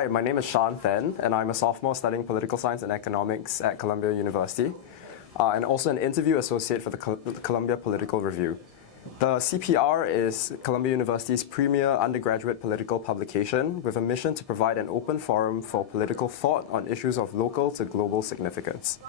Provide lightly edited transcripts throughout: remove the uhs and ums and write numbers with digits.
Hi, my name is Sean Then, and I'm a sophomore studying political science and economics at Columbia University, and also an interview associate for the Columbia Political Review. The CPR is Columbia University's premier undergraduate political publication with a mission to provide an open forum for political thought on issues of local to global significance.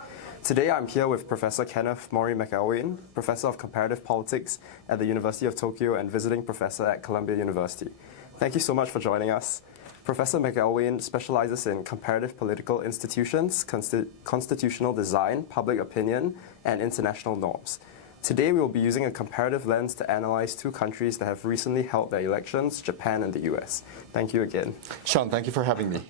Today I'm here with Professor Kenneth Mori McElwain, Professor of Comparative Politics at the University of Tokyo and Visiting Professor at Columbia University. Thank you so much for joining us. Professor McElwain specializes in comparative political institutions, constitutional design, public opinion, and international norms. Today we will be using a comparative lens to analyze two countries that have recently held their elections, Japan and the US. Thank you again. Sean, thank you for having me.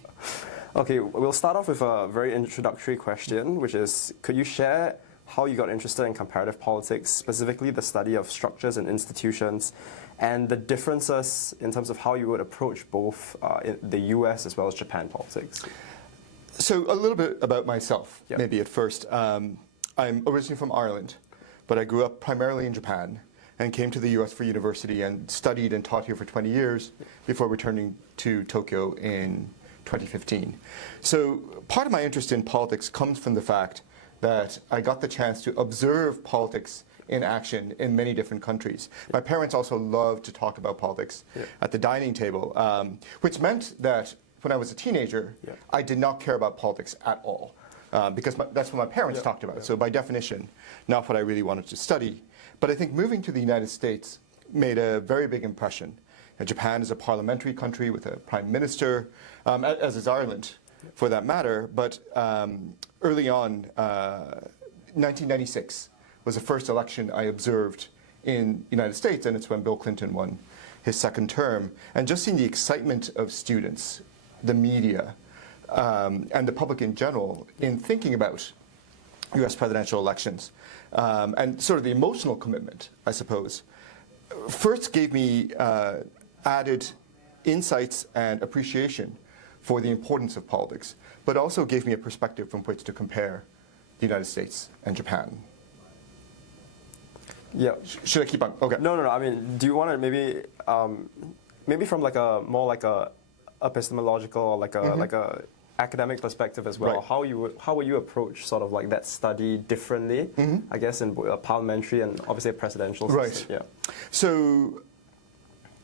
Okay, we'll start off with a very introductory question, which is, could you share how you got interested in comparative politics, specifically the study of structures and institutions, and the differences in terms of how you would approach both in the US as well as Japan politics? So a little bit about myself, maybe at first. I'm originally from Ireland, but I grew up primarily in Japan and came to the US for university and studied and taught here for 20 years before returning to Tokyo in 2015. So part of my interest in politics comes from the fact that I got the chance to observe politics in action in many different countries. My parents also loved to talk about politics at the dining table, which meant that when I was a teenager, I did not care about politics at all, because that's what my parents talked about. So by definition, not what I really wanted to study. But I think moving to the United States made a very big impression. Japan is a parliamentary country with a prime minister, as is Ireland, for that matter. But early on, 1996 was the first election I observed in the United States, and it's when Bill Clinton won his second term. And just seeing the excitement of students, the media, and the public in general in thinking about US presidential elections, and sort of the emotional commitment, I suppose, first gave me added insights and appreciation for the importance of politics, but also gave me a perspective from which to compare the United States and Japan. Yeah. Should I keep on? Okay. No. I mean, do you want to maybe from like a more like a epistemological or like a academic perspective as well? Right. How would you approach sort of like that study differently? I guess in a parliamentary and obviously a presidential system. Right. Yeah. So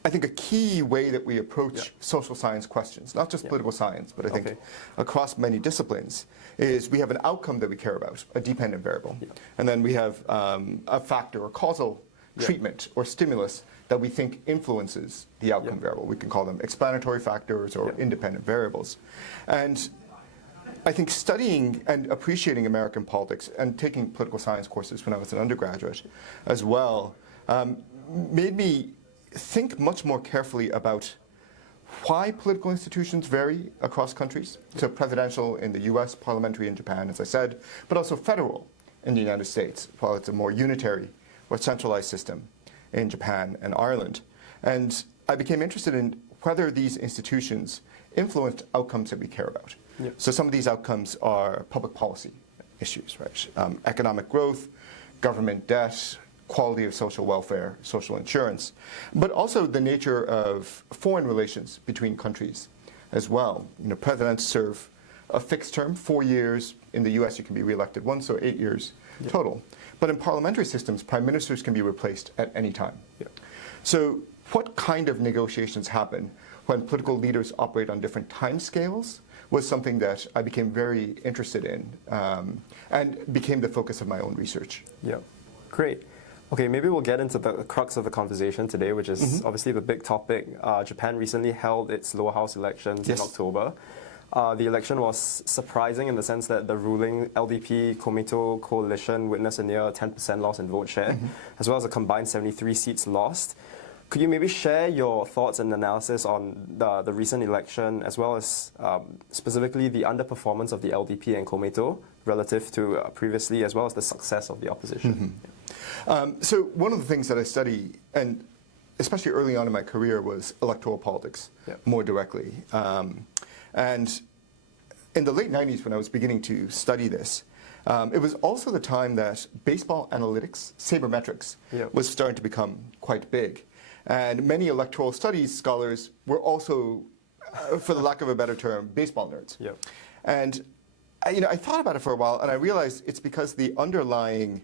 I think a key way that we approach social science questions, not just political science, but I think across many disciplines, is we have an outcome that we care about, a dependent variable. And then we have a factor or causal treatment or stimulus that we think influences the outcome variable. We can call them explanatory factors or independent variables. And I think studying and appreciating American politics and taking political science courses when I was an undergraduate as well made me think much more carefully about why political institutions vary across countries. So presidential in the US, parliamentary in Japan, as I said, but also federal in the United States, while it's a more unitary or centralized system in Japan and Ireland. And I became interested in whether these institutions influenced outcomes that we care about. So some of these outcomes are public policy issues, right? Economic growth, government debt, quality of social welfare, social insurance, but also the nature of foreign relations between countries as well. You know, presidents serve a fixed term, 4 years. In the US, you can be reelected once, so 8 years total. But in parliamentary systems, prime ministers can be replaced at any time. So what kind of negotiations happen when political leaders operate on different time scales was something that I became very interested in and became the focus of my own research. Yeah, great. Okay, maybe we'll get into the crux of the conversation today, which is obviously the big topic. Japan recently held its lower house elections in October. The election was surprising in the sense that the ruling LDP-Komeito coalition witnessed a near 10% loss in vote share, as well as a combined 73 seats lost. Could you maybe share your thoughts and analysis on the recent election, as well as specifically the underperformance of the LDP and Komeito relative to previously, as well as the success of the opposition? So one of the things that I study, and especially early on in my career, was electoral politics more directly. And in the late 90s, when I was beginning to study this, it was also the time that baseball analytics, sabermetrics, was starting to become quite big. And many electoral studies scholars were also for the lack of a better term, baseball nerds. Yep. And I thought about it for a while, and I realized it's because the underlying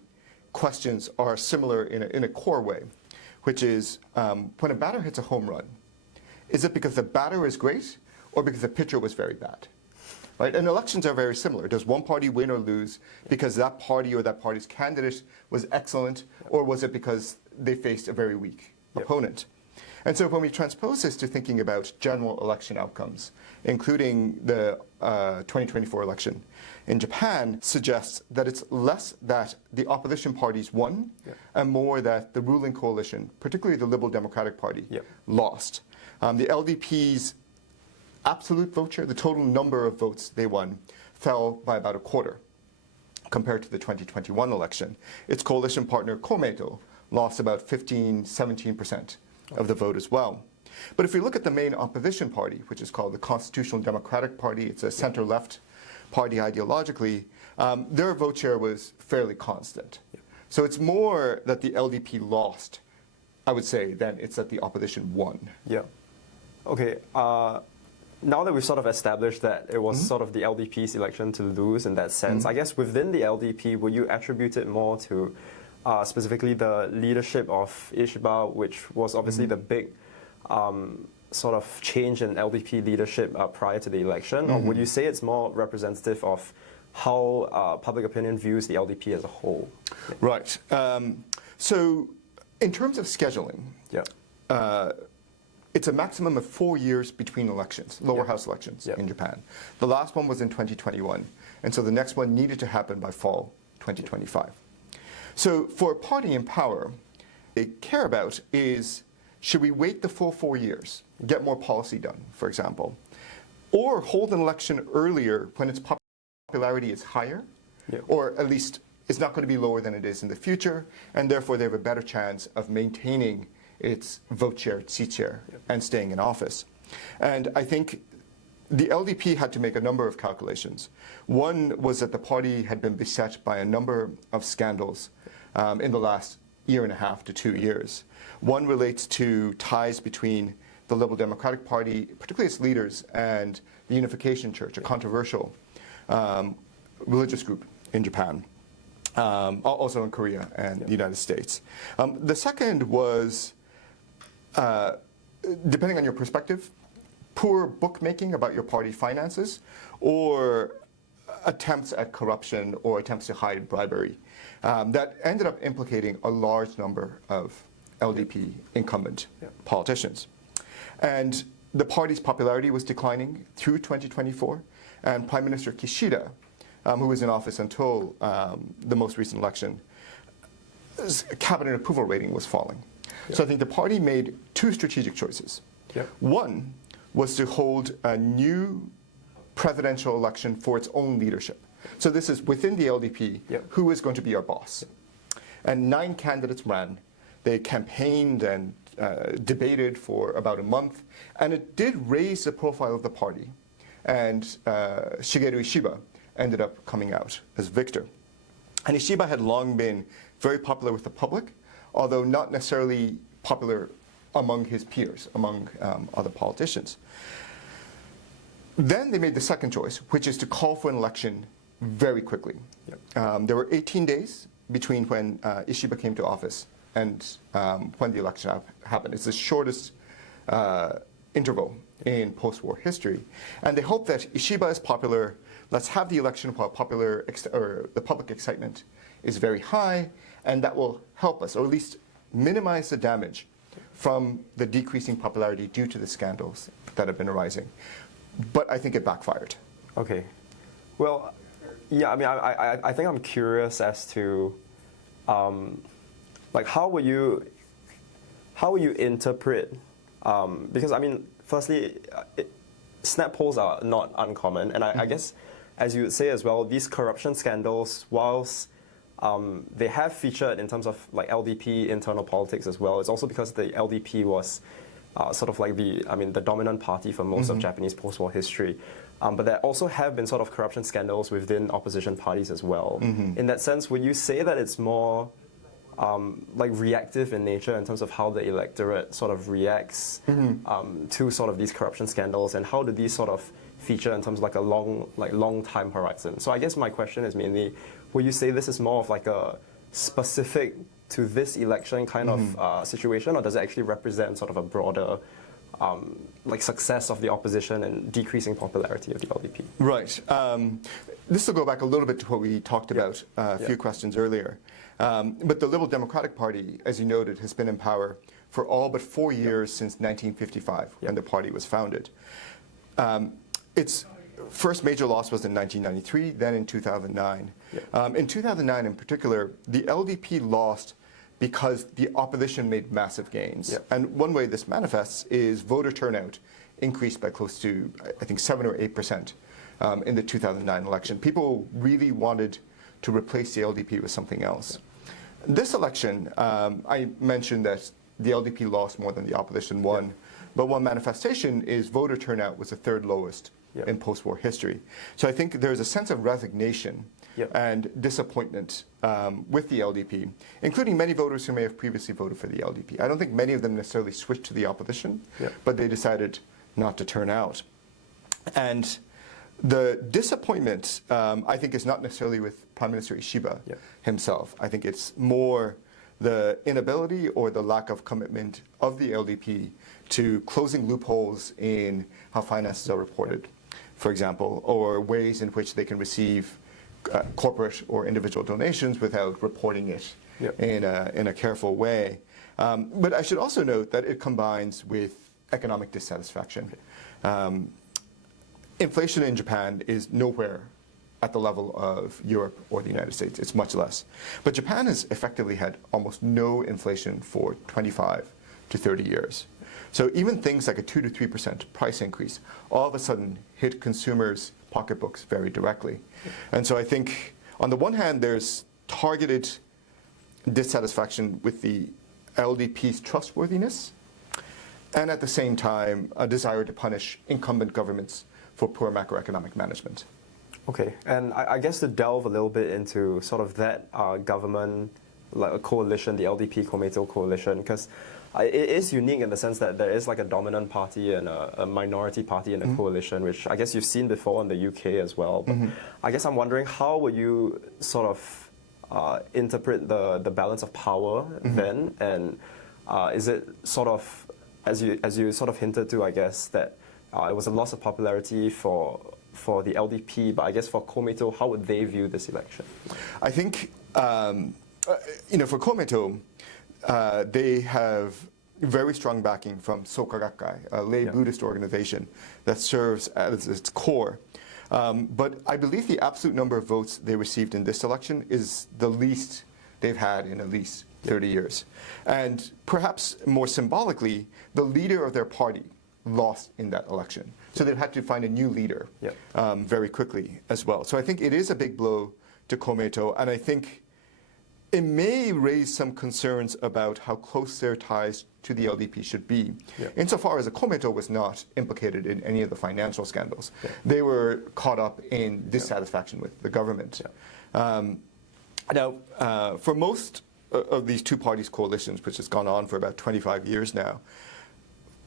questions are similar in a core way, which is when a batter hits a home run, is it because the batter is great or because the pitcher was very bad? Right? And elections are very similar. Does one party win or lose because that party or that party's candidate was excellent, or was it because they faced a very weak opponent? And so when we transpose this to thinking about general election outcomes, including the 2024 election in Japan, suggests that it's less that the opposition parties won and more that the ruling coalition, particularly the Liberal Democratic Party, lost. The LDP's absolute vote share, the total number of votes they won, fell by about a quarter compared to the 2021 election. Its coalition partner, Komeito, lost about 17% of the vote as well. But if we look at the main opposition party, which is called the Constitutional Democratic Party, it's a center-left party ideologically, their vote share was fairly constant. So it's more that the LDP lost, I would say, than it's that the opposition won. Yeah. Okay. Now that we've sort of established that it was sort of the LDP's election to lose in that sense, I guess within the LDP, would you attribute it more to specifically the leadership of Ishiba, which was obviously the big sort of change in LDP leadership prior to the election? Or would you say it's more representative of how public opinion views the LDP as a whole? Right. So in terms of scheduling, it's a maximum of 4 years between elections, lower house elections in Japan. The last one was in 2021, and so the next one needed to happen by fall 2025. So for a party in power, they care about is, should we wait the full 4 years, get more policy done, for example, or hold an election earlier when its popularity is higher, or at least it's not going to be lower than it is in the future, and therefore they have a better chance of maintaining its vote share, its seat share, and staying in office. And I think the LDP had to make a number of calculations. One was that the party had been beset by a number of scandals in the last year and a half to 2 years. One relates to ties between the Liberal Democratic Party, particularly its leaders, and the Unification Church, a controversial religious group in Japan, also in Korea and the United States. The second was, depending on your perspective, poor bookmaking about your party finances, or attempts at corruption or attempts to hide bribery that ended up implicating a large number of LDP incumbent politicians. And the party's popularity was declining through 2024, and Prime Minister Kishida, who was in office until the most recent election, his cabinet approval rating was falling. So I think the party made two strategic choices. One was to hold a new presidential election for its own leadership. So this is within the LDP, who is going to be our boss? And 9 candidates ran. They campaigned and debated for about a month, and it did raise the profile of the party. And Shigeru Ishiba ended up coming out as victor. And Ishiba had long been very popular with the public, although not necessarily popular among his peers, among other politicians. Then they made the second choice, which is to call for an election very quickly. There were 18 days between when Ishiba came to office and when the election happened. It's the shortest interval in post-war history. And they hope that Ishiba is popular, let's have the election while the public excitement is very high, and that will help us, or at least minimize the damage from the decreasing popularity due to the scandals that have been arising. But I think it backfired. Okay. Well, yeah, I mean, I think I'm curious as to, like, how would you interpret, because, I mean, firstly, snap polls are not uncommon, and I guess, as you would say as well, these corruption scandals, whilst they have featured in terms of like LDP internal politics as well, it's also because the LDP was sort of like the dominant party for most of Japanese post-war history. But there also have been sort of corruption scandals within opposition parties as well. In that sense, would you say that it's more like reactive in nature in terms of how the electorate sort of reacts to sort of these corruption scandals, and how do these sort of feature in terms of like a long time horizon? So I guess my question is mainly, will you say this is more of like a specific to this election kind of situation, or does it actually represent sort of a broader like success of the opposition and decreasing popularity of the LDP? Right. This will go back a little bit to what we talked about a few questions earlier. But the Liberal Democratic Party, as you noted, has been in power for all but 4 years since 1955, when the party was founded. Its first major loss was in 1993, then in 2009. In 2009 in particular, the LDP lost because the opposition made massive gains. And one way this manifests is voter turnout increased by close to, I think, 7 or 8% in the 2009 election. People really wanted to replace the LDP with something else. This election, I mentioned that the LDP lost more than the opposition won, but one manifestation is voter turnout was the third lowest in post-war history. So I think there's a sense of resignation and disappointment with the LDP, including many voters who may have previously voted for the LDP. I don't think many of them necessarily switched to the opposition, but they decided not to turn out. And the disappointment, I think, is not necessarily with Prime Minister Ishiba himself. I think it's more the inability or the lack of commitment of the LDP to closing loopholes in how finances are reported, for example, or ways in which they can receive corporate or individual donations without reporting it in a careful way. But I should also note that it combines with economic dissatisfaction. Inflation in Japan is nowhere at the level of Europe or the United States. It's much less. But Japan has effectively had almost no inflation for 25 to 30 years. So even things like a 2 to 3% price increase all of a sudden hit consumers' pocketbooks very directly. And so I think on the one hand, there's targeted dissatisfaction with the LDP's trustworthiness, and at the same time, a desire to punish incumbent governments for poor macroeconomic management. Okay, and I guess to delve a little bit into sort of that government, like a coalition, the LDP Komeito coalition, because it is unique in the sense that there is like a dominant party and a minority party in the coalition, which I guess you've seen before in the UK as well. But I guess I'm wondering, how would you sort of interpret the balance of power then, and is it sort of, as you sort of hinted to, I guess, that it was a loss of popularity for the LDP, but I guess for Komeito, how would they view this election? I think, for Komeito, they have very strong backing from Soka Gakkai, a lay Buddhist organization that serves as its core. But I believe the absolute number of votes they received in this election is the least they've had in at least 30 years. And perhaps more symbolically, the leader of their party lost in that election. So they've had to find a new leader very quickly as well. So I think it is a big blow to Komeito, and I think it may raise some concerns about how close their ties to the LDP should be, insofar as the Komeito was not implicated in any of the financial scandals. They were caught up in dissatisfaction with the government. Now, for most of these two parties' coalitions, which has gone on for about 25 years now,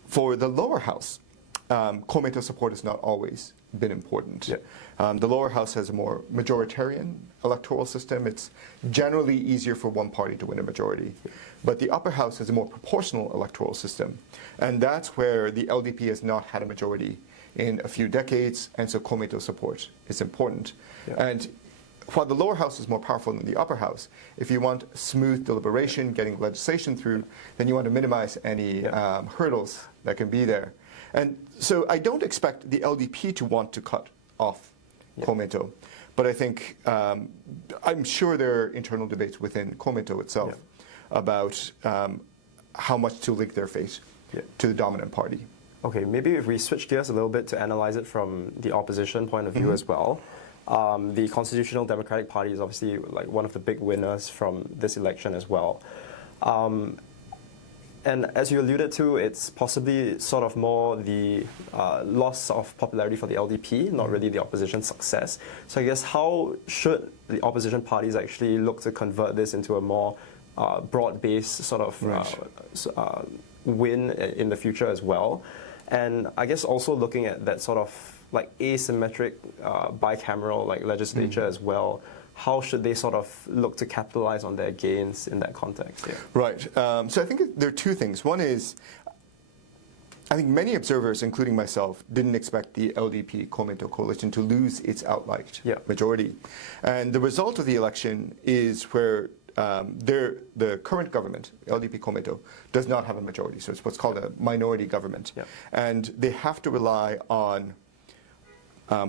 for the lower house, Komeito support has not always been important. The lower house has a more majoritarian electoral system. It's generally easier for one party to win a majority. But the upper house has a more proportional electoral system. And that's where the LDP has not had a majority in a few decades, and so Komeito support is important. And while the lower house is more powerful than the upper house, if you want smooth deliberation, getting legislation through, then you want to minimize any hurdles that can be there. And so I don't expect the LDP to want to cut off Komeito, but I think, I'm sure there are internal debates within Komeito itself about how much to link their fate to the dominant party. Okay, maybe if we switch gears a little bit to analyze it from the opposition point of view as well. The Constitutional Democratic Party is obviously like one of the big winners from this election as well. And as you alluded to, it's possibly sort of more the loss of popularity for the LDP, not really the opposition's success. So I guess how should the opposition parties actually look to convert this into a more broad-based sort of win in the future as well. And I guess also looking at that sort of like asymmetric bicameral like legislature as well, how should they sort of look to capitalize on their gains in that context? Yeah. Right. So I think there are two things. One is, I think many observers, including myself, didn't expect the LDP-Komeito coalition to lose its outright majority. And the result of the election is where the current government, LDP-Komeito, does not have a majority. So it's what's called a minority government. And they have to rely on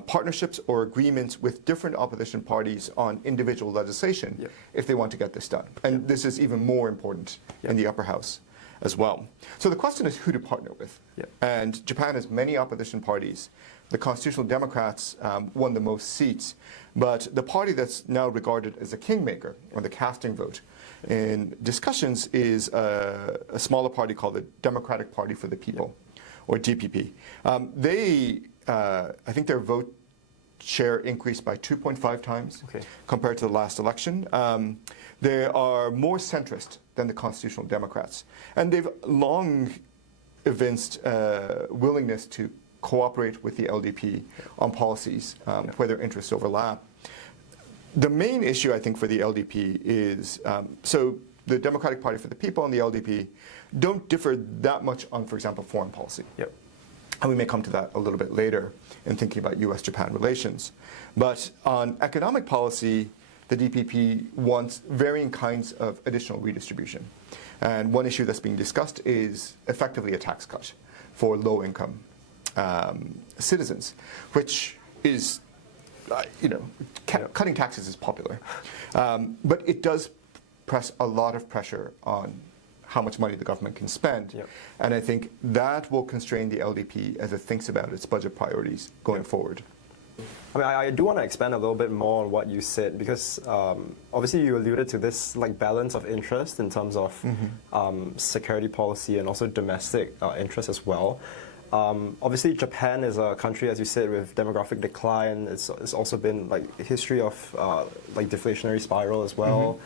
partnerships or agreements with different opposition parties on individual legislation if they want to get this done. And this is even more important in the upper house as well. So the question is who to partner with. And Japan has many opposition parties. The Constitutional Democrats won the most seats, but the party that's now regarded as a kingmaker, or the casting vote, in discussions is a smaller party called the Democratic Party for the People, or DPP. I think their vote share increased by 2.5 times compared to the last election. They are more centrist than the Constitutional Democrats. And they've long evinced willingness to cooperate with the LDP on policies where their interests overlap. The main issue, I think, for the LDP is, so the Democratic Party for the People and the LDP don't differ that much on, for example, foreign policy. And we may come to that a little bit later in thinking about US-Japan relations. But on economic policy, the DPP wants varying kinds of additional redistribution. And one issue that's being discussed is effectively a tax cut for low-income citizens, which is, cutting taxes is popular. But it does press a lot of pressure on how much money the government can spend. And I think that will constrain the LDP as it thinks about its budget priorities going forward. I mean, I do want to expand a little bit more on what you said, because obviously you alluded to this like balance of interest in terms of security policy and also domestic interest as well. Obviously, Japan is a country, as you said, with demographic decline. It's also been like a history of like deflationary spiral as well.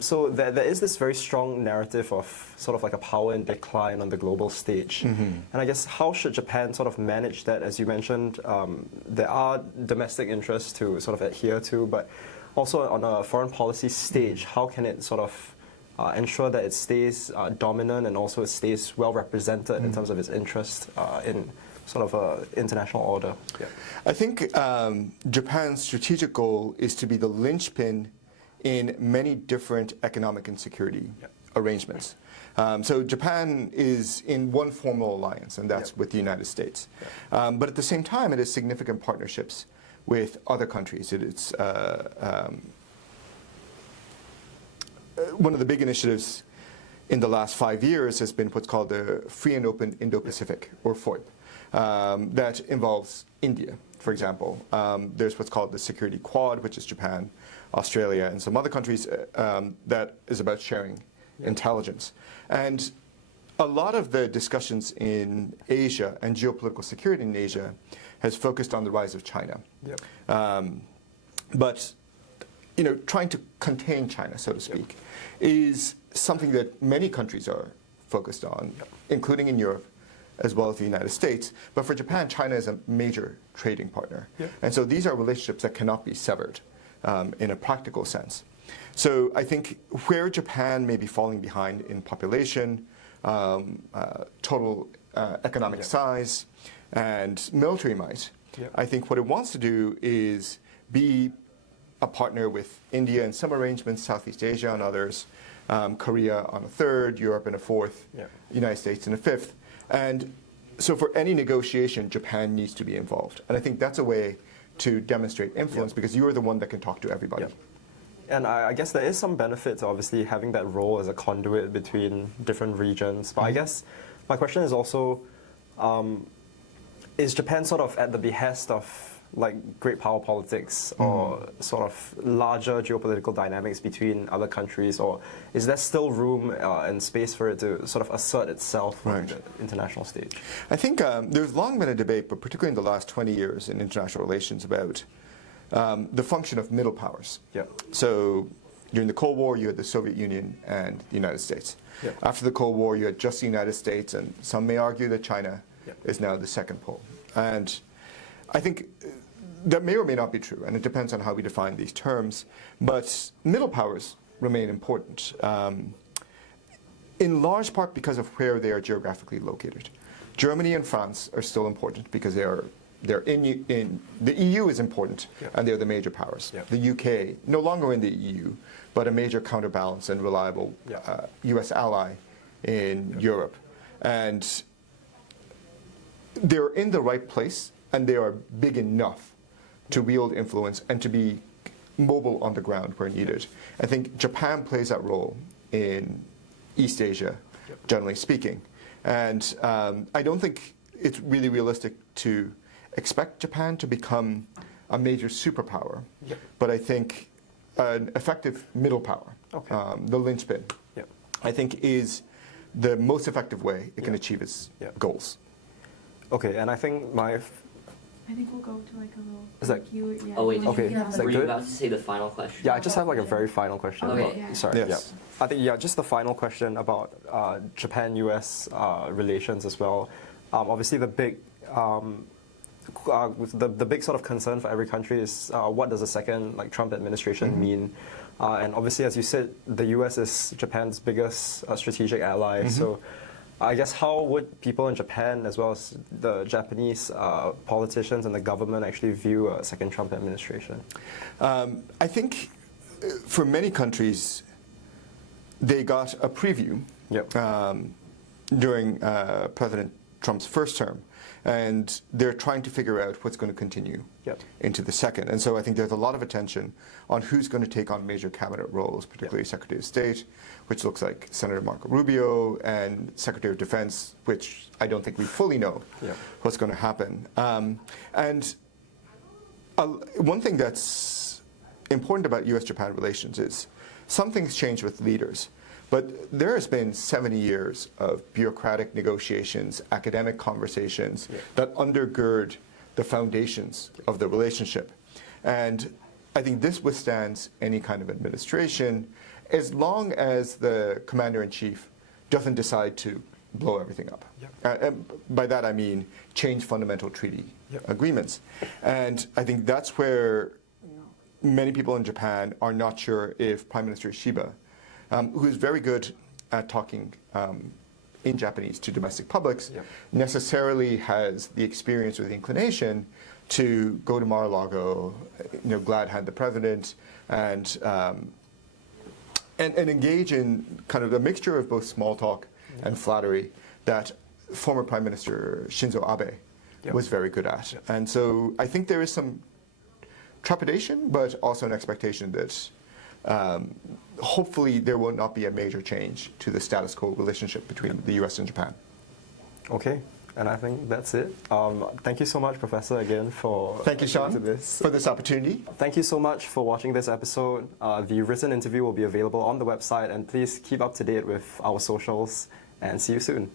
So there is this very strong narrative of sort of like a power in decline on the global stage. And I guess how should Japan sort of manage that? As you mentioned, there are domestic interests to sort of adhere to, but also on a foreign policy stage, how can it sort of ensure that it stays dominant and also it stays well represented in terms of its interest in sort of an international order? I think Japan's strategic goal is to be the linchpin in many different economic and security arrangements. So Japan is in one formal alliance, and that's with the United States. But at the same time, it has significant partnerships with other countries. It's one of the big initiatives in the last 5 years has been what's called the Free and Open Indo-Pacific, or FOIP, that involves India, for example. There's what's called the Security Quad, which is Japan, Australia, and some other countries that is about sharing intelligence. And a lot of the discussions in Asia and geopolitical security in Asia has focused on the rise of China. But trying to contain China, so to speak, is something that many countries are focused on, including in Europe, as well as the United States. But for Japan, China is a major trading partner. And so these are relationships that cannot be severed in a practical sense. So I think where Japan may be falling behind in population, total economic size, and military might, I think what it wants to do is be a partner with India in some arrangements, Southeast Asia on others, Korea on a third, Europe in a fourth, United States in a fifth. And so for any negotiation, Japan needs to be involved. And I think that's a way to demonstrate influence because you are the one that can talk to everybody. And I guess there is some benefit to obviously having that role as a conduit between different regions. But I guess my question is also, is Japan sort of at the behest of like great power politics or sort of larger geopolitical dynamics between other countries, or is there still room and space for it to sort of assert itself on the international stage? I think there's long been a debate, but particularly in the last 20 years in international relations, about the function of middle powers. So During the Cold War, you had the Soviet Union and the United States. Yep. After the Cold War, you had just the United States, and some may argue that China Yep. is now the second pole. And I think that may or may not be true, and it depends on how we define these terms. But middle powers remain important, in large part because of where they are geographically located. Germany and France are still important because they're in the EU is important, Yep. and they're the major powers. Yep. The UK, no longer in the EU, but a major counterbalance and reliable Yep. US ally in Europe. And they're in the right place, and they are big enough to wield influence and to be mobile on the ground where needed. I think Japan plays that role in East Asia, Yep. generally speaking. And I don't think it's really realistic to expect Japan to become a major superpower. Yep. But I think an effective middle power, Okay. the linchpin, Yep. I think is the most effective way it can Yep. achieve its Yep. goals. Okay, and I think I think we'll go to like a little. Is that- yeah, Oh wait, Okay, yeah. is that were you good? about to say the final question? Yeah, I just have like a very final question. Okay. About, Yeah. Sorry. Yes. Yeah. I think just the final question about Japan-U.S. Relations as well. Obviously, the big the big sort of concern for every country is what does a second Trump administration mean? And obviously, as you said, the U.S. is Japan's biggest strategic ally. So, I guess how would people in Japan, as well as the Japanese politicians and the government, actually view a second Trump administration? I think for many countries, they got a preview Yep. during President Trump's first term, and they're trying to figure out what's going to continue Yep. into the second. And so I think there's a lot of attention on who's going to take on major cabinet roles, particularly Secretary of State, which looks like Senator Marco Rubio, and Secretary of Defense, which I don't think we fully know Yep. what's going to happen. And one thing that's important about U.S.-Japan relations is some things change with leaders. But there has been 70 years of bureaucratic negotiations, academic conversations that undergird the foundations of the relationship. And I think this withstands any kind of administration as long as the commander-in-chief doesn't decide to blow everything up. And by that I mean change fundamental treaty agreements. And I think that's where many people in Japan are not sure if Prime Minister Shiba, who is very good at talking in Japanese to domestic publics, necessarily has the experience or the inclination to go to Mar-a-Lago, glad hand the president, and engage in kind of a mixture of both small talk and flattery that former Prime Minister Shinzo Abe was very good at. And so I think there is some trepidation, but also an expectation that hopefully there will not be a major change to the status quo relationship between the U.S. and Japan. Okay, and I think that's it. Thank you so much, Professor, again for Thank you, Sean, to this. for this opportunity. Thank you so much for watching this episode. The written interview will be available on the website, and please keep up to date with our socials, and see you soon.